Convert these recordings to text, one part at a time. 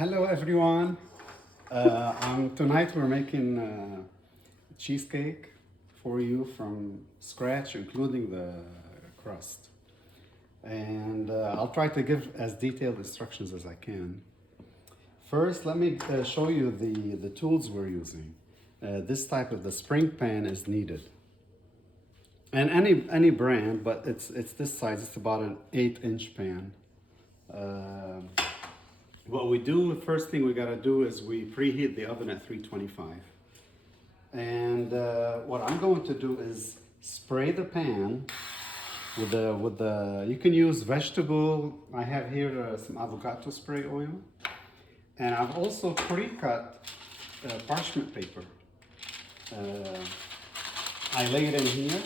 Hello everyone. Tonight we're making cheesecake for you from scratch, including the crust. And I'll try to give as detailed instructions as I can. First, let me show you the tools we're using. This type of the spring pan is needed. And any brand, but it's this size. It's about an 8-inch pan. What we do, first thing we gotta do is we preheat the oven at 325. And what I'm going to do is spray the pan with the you can use vegetable. I have here some avocado spray oil. And I've also pre-cut parchment paper. I lay it in here.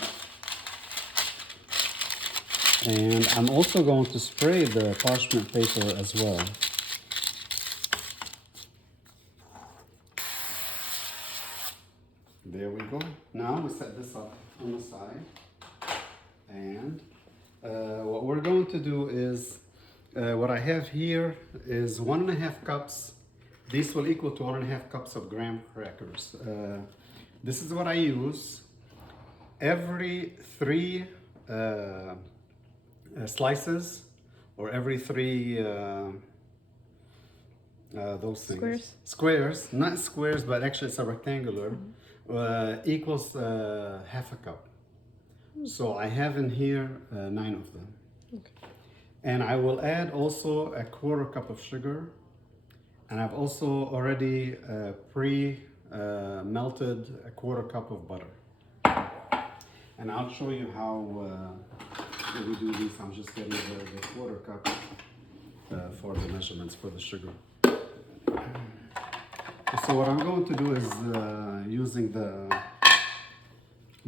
And I'm also going to spray the parchment paper as well. There we go. Now we set this up on the side. And what we're going to do is, what I have here is 1.5 cups. These will equal to 1.5 cups of graham crackers. This is what I use. Every 3 slices, or every 3 those things. Squares, not squares, but actually it's a rectangular. Equals 1/2 cup. So I have in here 9 of them. Okay. And I will add also a 1/4 cup of sugar. And I've also already melted a 1/4 cup of butter. And I'll show you how we do these. I'm just getting the 1/4 cup for the measurements for the sugar. So what I'm going to do is using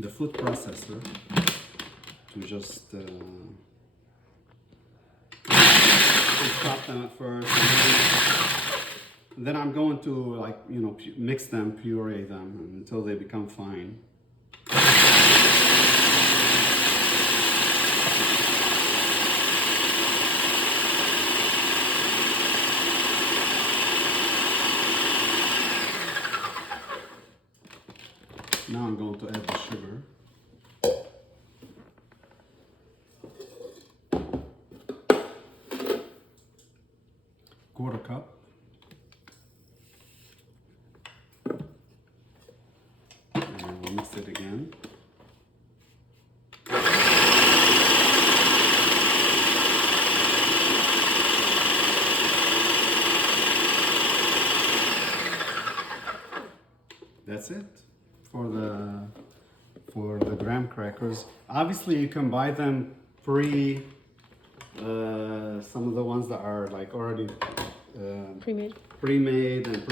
the food processor to just chop them at first. Then I'm going to mix them, puree them until they become fine. Now I'm going to add the sugar. Quarter cup. And we'll mix it again. That's it. For the graham crackers. Obviously you can buy them some of the ones that are like already pre-made and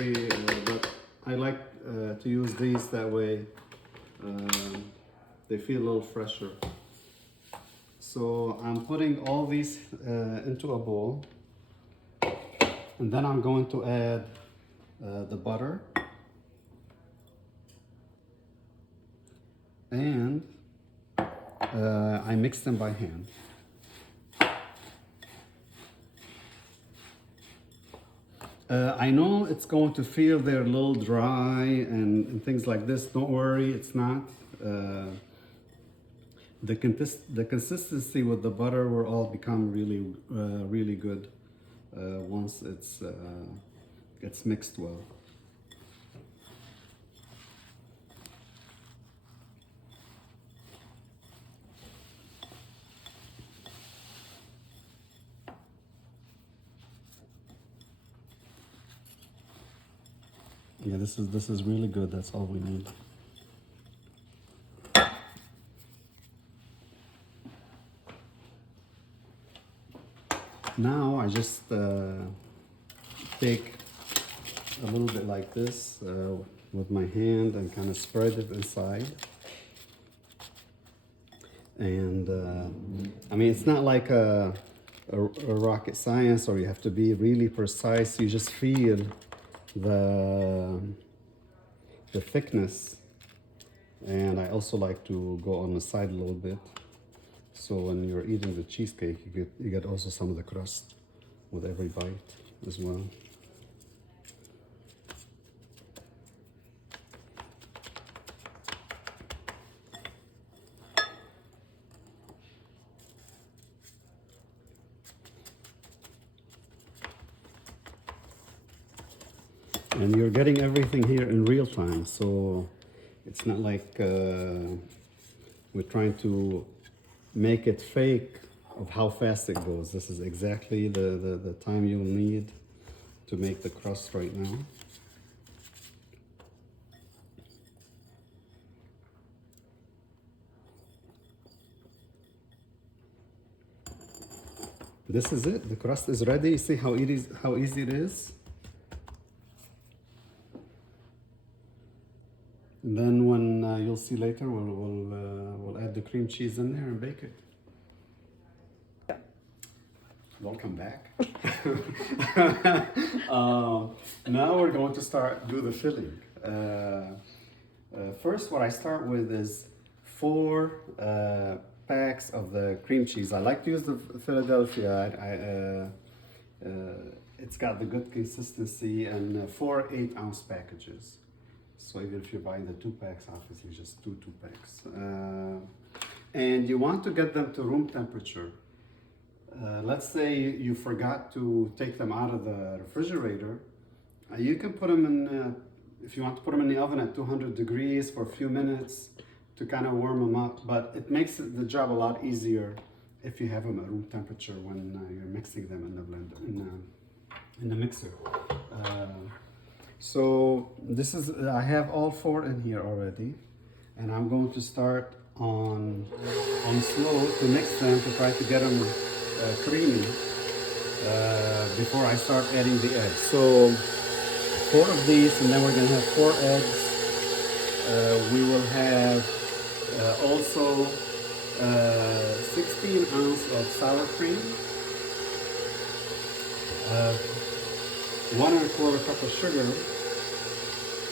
but I like to use these that way. They feel a little fresher. So I'm putting all these into a bowl, and then I'm going to add the butter. And I mix them by hand. I know it's going to feel they're a little dry and things like this. Don't worry, it's not. The consistency with the butter will all become really good once it's mixed well. Yeah, this is really good. That's all we need. Now I just take a little bit like this with my hand and kind of spread it inside. And I mean, it's not like a rocket science, or you have to be really precise. You just feel the thickness. And I also like to go on the side a little bit, so when you're eating the cheesecake you get also some of the crust with every bite as well. And you're getting everything here in real time, so it's not like we're trying to make it fake of how fast it goes. This is exactly the time you'll need to make the crust right now. This is it. The crust is ready. See how easy it is. And then when you'll see later, we'll add the cream cheese in there and bake it. Welcome back. Now we're going to do the filling. First, what I start with is 4 packs of the cream cheese. I like to use the Philadelphia. It's got the good consistency, and 4 8-ounce packages. So even if you're buying the 2 packs, obviously just 2 packs. And you want to get them to room temperature. Let's say you forgot to take them out of the refrigerator. You can put them in, if you want to put them in the oven at 200 degrees for a few minutes to kind of warm them up. But it makes the job a lot easier if you have them at room temperature when you're mixing them in the blender, in the mixer. So this is, I have all 4 in here already, and I'm going to start on slow to mix them to try to get them creamy before I start adding the eggs. So 4 of these, and then we're going to have 4 eggs. We will have also 16 ounces of sour cream, 1 1/4 cup of sugar,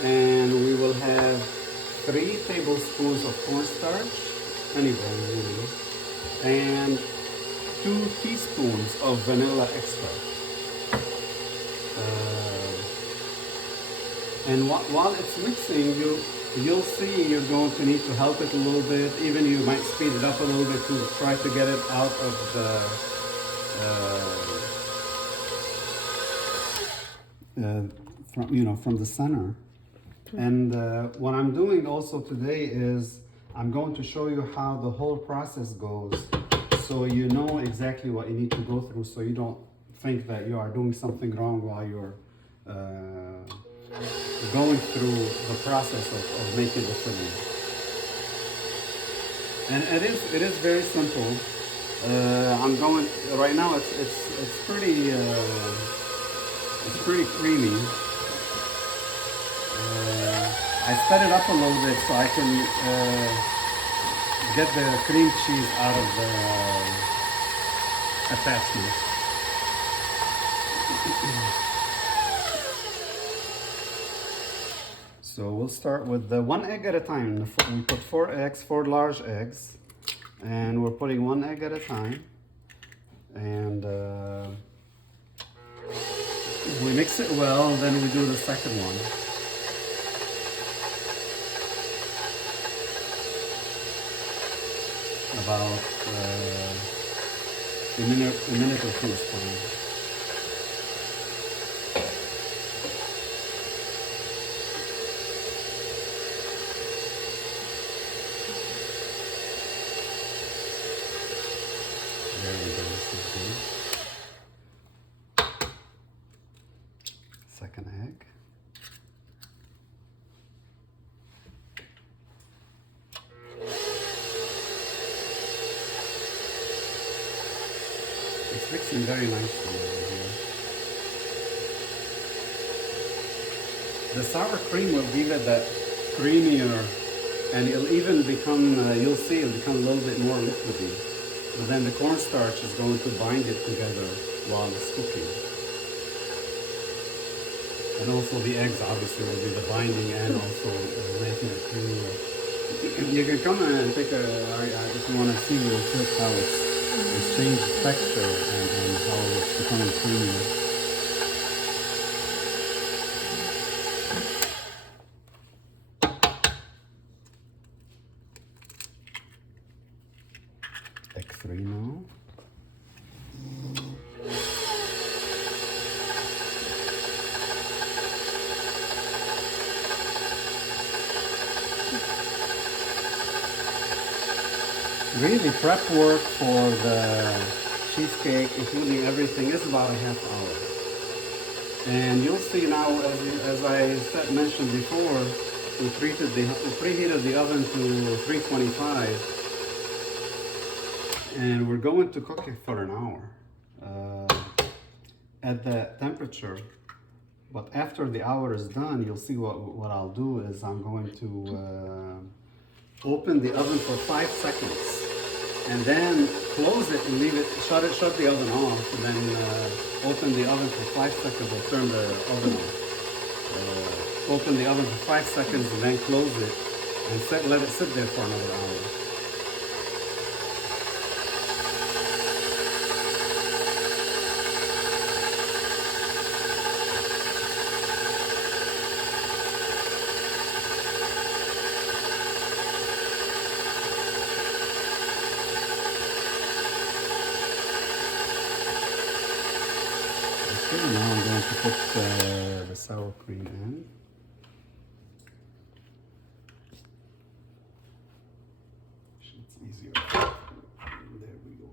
and we will have 3 tablespoons of cornstarch, any brand really, and 2 teaspoons of vanilla extract. And while it's mixing, you'll see you're going to need to help it a little bit. Even you might speed it up a little bit to try to get it out of from the center. And what I'm doing also today is I'm going to show you how the whole process goes, so you know exactly what you need to go through, so you don't think that you are doing something wrong while you're going through the process of making the filling. And it is very simple. I'm going right now. It's pretty creamy. I sped it up a little bit so I can get the cream cheese out of the attachment. So we'll start with the 1 egg at a time. We put 4 eggs, 4 large eggs, and we're putting 1 egg at a time. And we mix it well, and then we do the second one. About a minute or 2 is fine. There we go. Second egg. It's mixing very nicely over here. The sour cream will give it that creamier, and it'll even become, you'll see it'll become a little bit more liquidy. But then the cornstarch is going to bind it together while it's cooking. And also the eggs obviously will be the binding and also making it creamier. You can come and take if you want to see real quick how it's changed texture and how it's becoming creamier. Egg 3 now. really prep work for the cheesecake, including everything, is about a half hour. And you'll see now, as I mentioned before, we preheated the oven to 325, and we're going to cook it for an hour at that temperature. But after the hour is done, you'll see what I'll do is I'm going to open the oven for 5 seconds and then close it and leave it, shut the oven off, and then open the oven for 5 seconds or turn the oven off. Open the oven for 5 seconds and then close it and let it sit there for another hour. Okay, now I'm going to put the sour cream in. It's easier. There we go.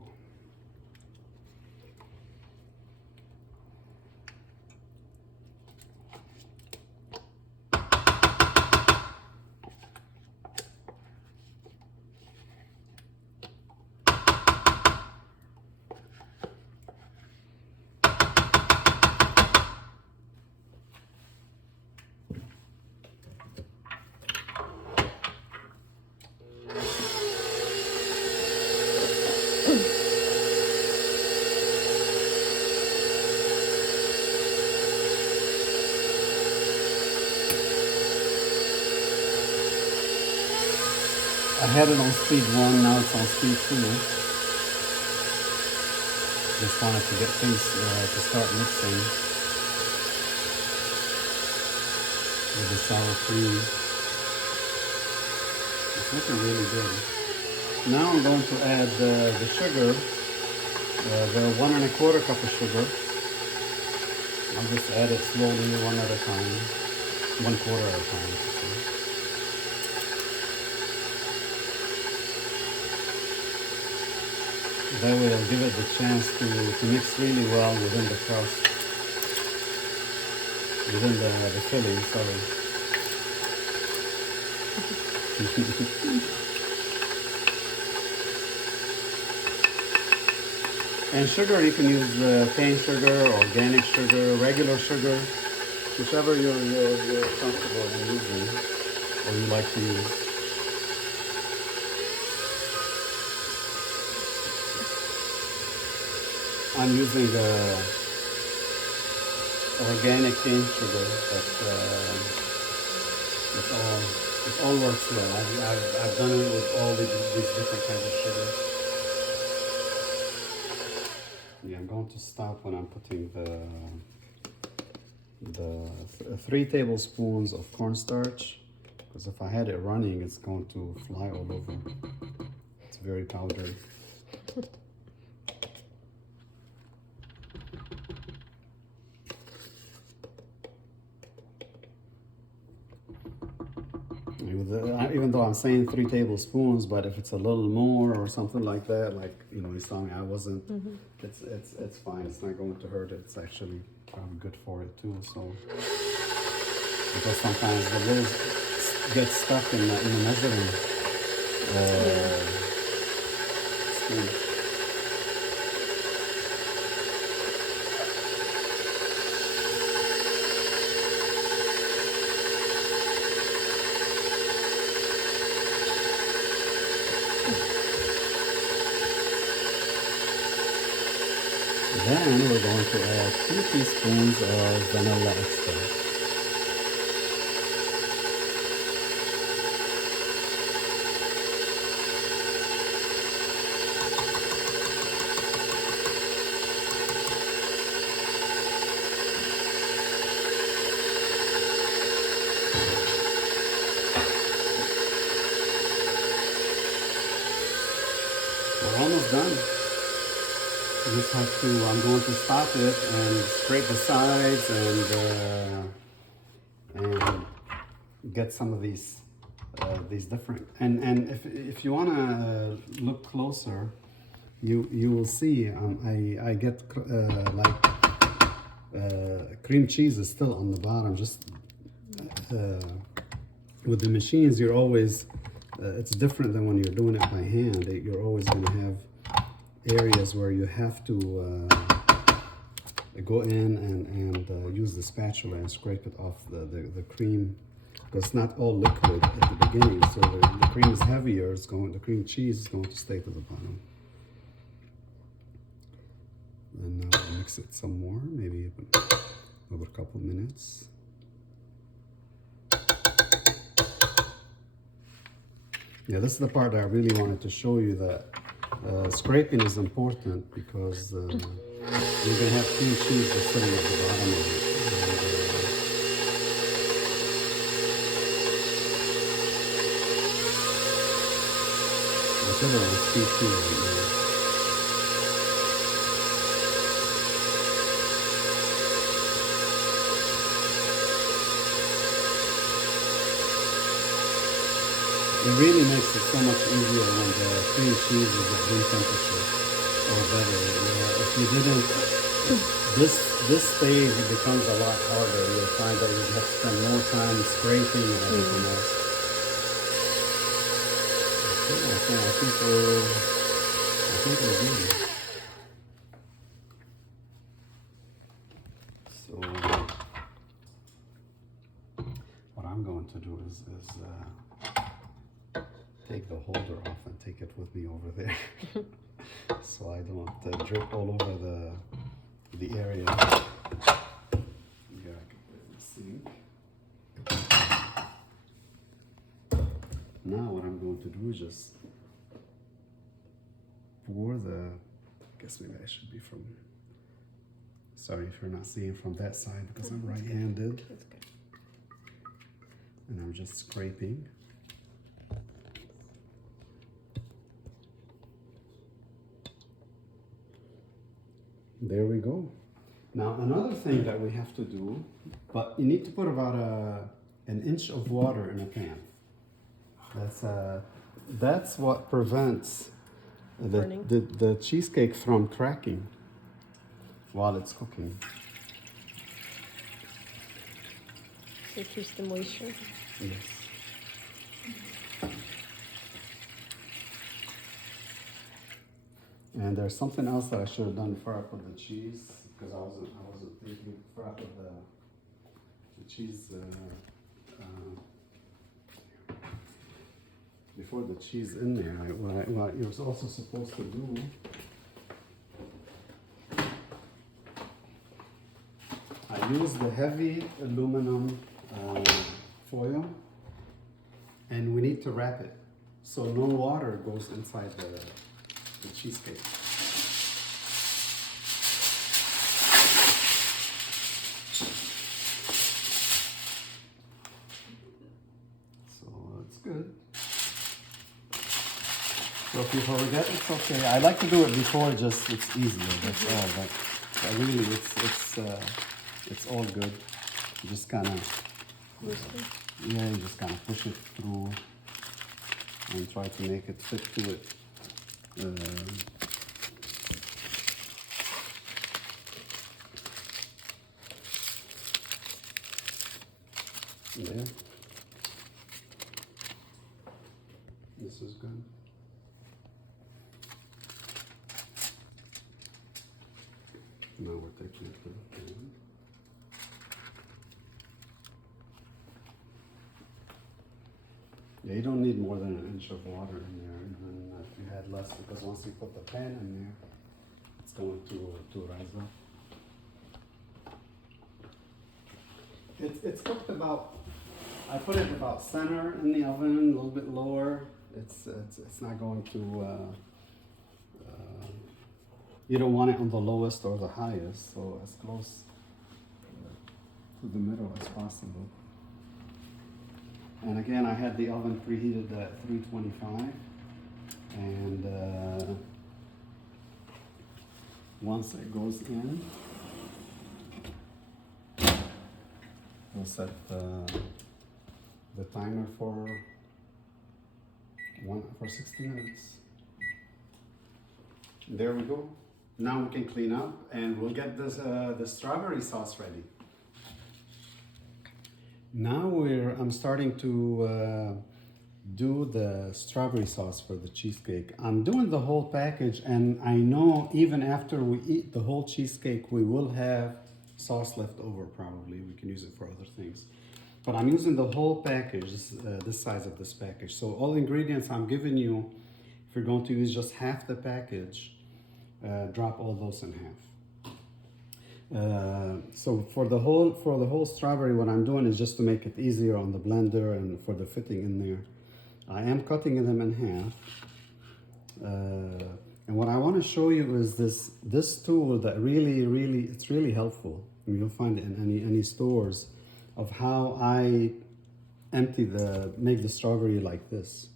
I had it on speed 1, now it's on speed 2. Just wanted to get things to start mixing with the sour cream. It's looking really good. Now I'm going to add the sugar, the 1 1/4 cup of sugar. I'll just add it slowly, one at a time, 1/4 at a time. That way I'll give it the chance to mix really well within the crust, within the filling, sorry. And sugar, you can use cane sugar, organic sugar, regular sugar, whichever you're comfortable in using or you like to use. I'm using organic cane sugar, but it all works well. I've done it with all these different kinds of sugar. Yeah, I'm going to stop when I'm putting the 3 tablespoons of cornstarch, because if I had it running, it's going to fly all over. It's very powdery. Even though I'm saying 3 tablespoons, but if it's a little more or something like that, like, you know, he's telling me I wasn't, it's fine. It's not going to hurt. It's actually good for it too. So, because sometimes the rules get stuck in the measuring spoon. Then we're going to add 2 teaspoons of vanilla extract. We're almost done. You just have to, I'm going to stop it and scrape the sides and get some of these these different, and if you wanna look closer, you will see I get cream cheese is still on the bottom. Just with the machines, you're always it's different than when you're doing it by hand. You're always going to have areas where you have to go in and use the spatula and scrape it off the cream, because it's not all liquid at the beginning. So the cream is heavier. The cream cheese is going to stay to the bottom. And now I'll mix it some more, maybe another couple minutes. Yeah, this is the part that I really wanted to show you, that scraping is important, because you're going to have cream cheese that's sitting at the bottom of it. I should have a speed too right now. It really makes it so much easier when the cream cheese is at room temperature or better. If you didn't, this stage it becomes a lot harder. You'll find that you have to spend more time scraping and everything else. Okay, I think we're good. So what I'm going to do is take the holder off and take it with me over there, so I don't drip all over the area. Yeah, I can put it in the sink. Now what I'm going to do is just pour I guess maybe I should be from, sorry if you're not seeing from that side because I'm right-handed. And I'm just scraping. There we go. Now another thing that we have to do, but you need to put about an inch of water in a pan. That's what prevents the cheesecake from cracking while it's cooking. So it keeps the moisture. Yes. And there's something else that I should have done before I put the cheese, because I wasn't thinking before I put the cheese before the cheese in there. What you're also supposed to do, I use the heavy aluminum foil, and we need to wrap it so no water goes inside the cheesecake. So it's good. So if you forget, it's okay. I like to do it before, just it's easier. That's all. But really, it's all good. You just kind of, yeah, you just kind of push it through and try to make it fit to it. Yeah, this is good. Now we're taking it to the pan. Yeah, you don't need more than an inch of water in there, even if you had less, because once you put the pan in there, it's going to rise up. It's cooked about, I put it about center in the oven, a little bit lower. It's not going to, you don't want it on the lowest or the highest, so as close to the middle as possible. And again, I had the oven preheated at 325, and once it goes in, we'll set the timer for for 60 minutes. There we go. Now we can clean up and we'll get this, the strawberry sauce ready. Now I'm starting to do the strawberry sauce for the cheesecake. I'm doing the whole package, and I know even after we eat the whole cheesecake, we will have sauce left over probably. We can use it for other things. But I'm using the whole package, this size of this package. So all ingredients I'm giving you, if you're going to use just half the package, drop all those in half. So for the whole strawberry, what I'm doing is just to make it easier on the blender and for the fitting in there. I am cutting them in half. And what I want to show you is this tool that it's really helpful. And you'll find it in any stores, of how I make the strawberry like this.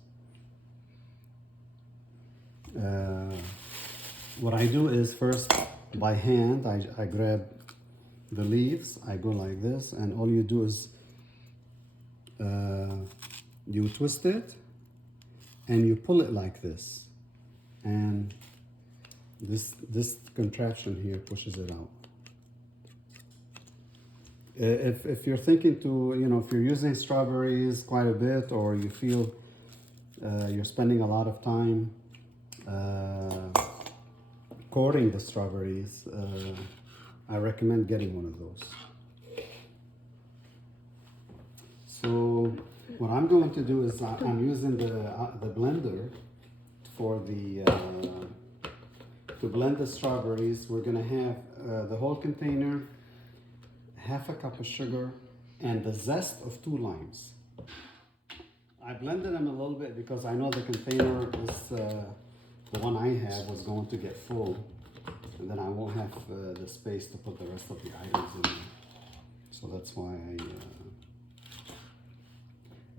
What I do is first by hand, I grab the leaves, I go like this, and all you do is you twist it and you pull it like this, and this contraption here pushes it out. If you're thinking to, if you're using strawberries quite a bit, or you feel you're spending a lot of time coating the strawberries, I recommend getting one of those. So what I'm going to do is I'm using the blender for to blend the strawberries. We're gonna have the whole container, half a cup of sugar, and the zest of 2 limes. I blended them a little bit because I know the container is, the one I have was going to get full, and then I won't have the space to put the rest of the items in there. So that's why I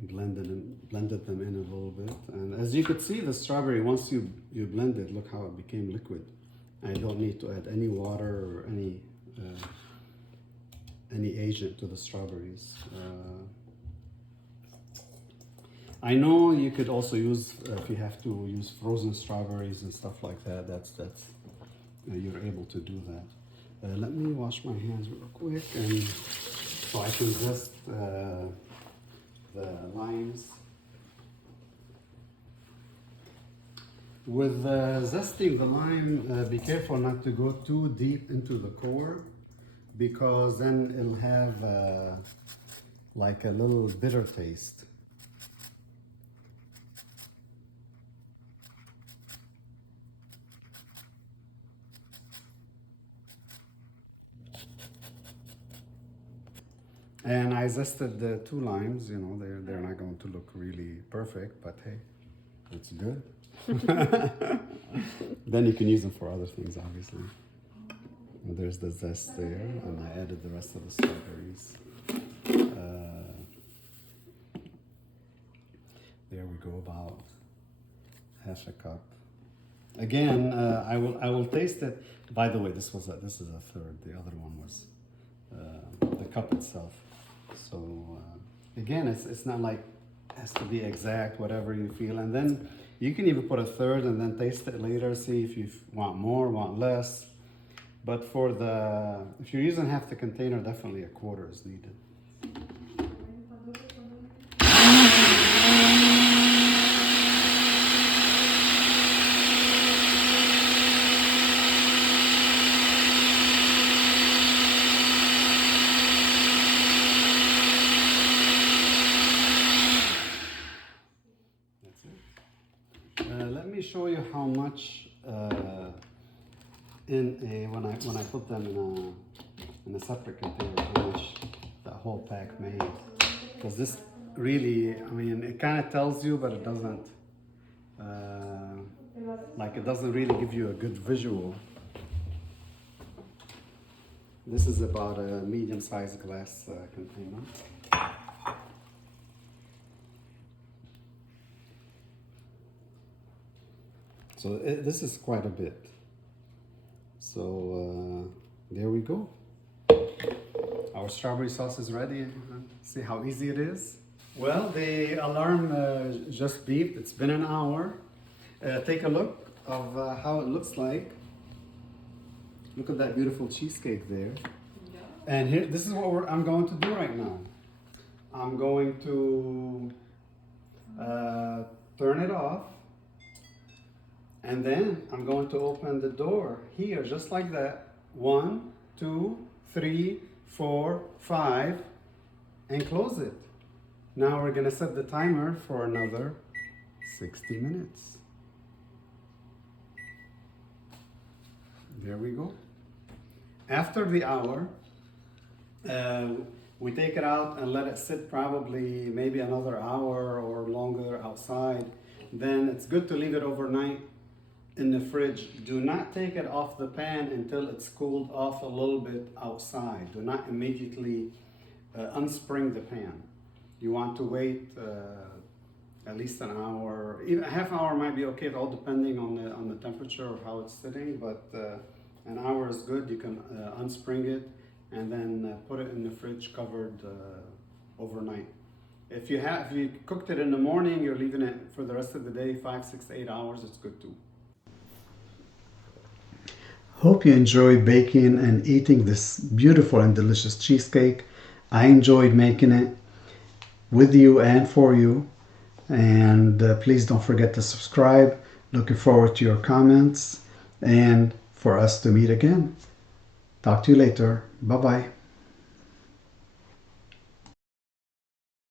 blended them in a little bit. And as you could see, the strawberry, once you blend it, look how it became liquid. I don't need to add any water or any agent to the strawberries. I know you could also use, if you have to use frozen strawberries and stuff like that, that's you're able to do that. Let me wash my hands real quick, and so I can zest the limes. With zesting the lime, be careful not to go too deep into the core, because then it'll have like a little bitter taste. And I zested the 2 limes. They're not going to look really perfect, but hey, it's good. Then you can use them for other things, obviously. And there's the zest there, and I added the rest of the strawberries. There we go, about half a cup. Again, I will taste it. By the way, this is a third. The other one was the cup itself. So again, it's not like it has to be exact, whatever you feel. And then you can even put a third and then taste it later, see if you want more, want less. But if you're using half the container, definitely a quarter is needed. Let me show you how much when I put them in a separate container, how much that whole pack made. Because this really, it kind of tells you, but it doesn't. It doesn't really give you a good visual. This is about a medium-sized glass container. So this is quite a bit. So there we go. Our strawberry sauce is ready. See how easy it is? Well, the alarm just beeped. It's been an hour. Take a look of how it looks like. Look at that beautiful cheesecake there. And here, this is what I'm going to do right now. I'm going to turn it off. And then I'm going to open the door here, just like that. 1, 2, 3, 4, 5, and close it. Now we're gonna set the timer for another 60 minutes. There we go. After the hour, we take it out and let it sit probably maybe another hour or longer outside. Then it's good to leave it overnight in the fridge. Do not take it off the pan until it's cooled off a little bit outside. Do not immediately unspring the pan. You want to wait at least an hour, even a half hour might be okay, all depending on the temperature of how it's sitting, but an hour is good. You can unspring it and then put it in the fridge covered overnight. If you cooked it in the morning, you're leaving it for the rest of the day, 5, 6, 8 hours, it's good too. Hope you enjoyed baking and eating this beautiful and delicious cheesecake. I enjoyed making it with you and for you. And please don't forget to subscribe. Looking forward to your comments and for us to meet again. Talk to you later. Bye-bye.